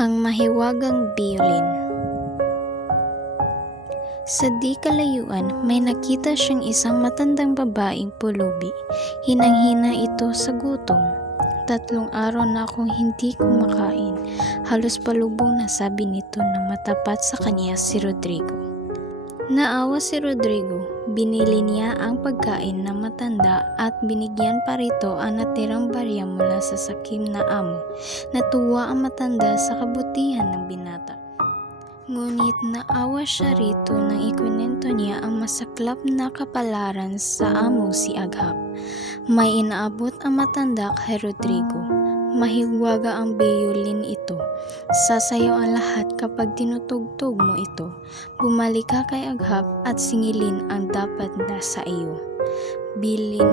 Ang mahiwagang biyolin. Sa di kalayuan, may nakita siyang isang matandang babaeng pulubi. Hinang-hina ito sa gutom. 3 araw na akong hindi kumakain. Halos palubong na, sabi nito na matapat sa kanya si Rodrigo. Naawa si Rodrigo. Binili niya ang pagkain ng matanda at binigyan pa rito ang natirang barya mula sa sakim na amo. Natuwa ang matanda sa kabutihan ng binata. Ngunit naawa siya rito nang ikwento niya ang masaklap na kapalaran sa amo si Aghap. May inaabot ang matanda kay Rodrigo. Mahiwaga ang biyolin ito. Sasayaw ang lahat kapag tinutugtog mo ito. Bumalik ka kay Aghap at singilin ang dapat na sa iyo. Bilin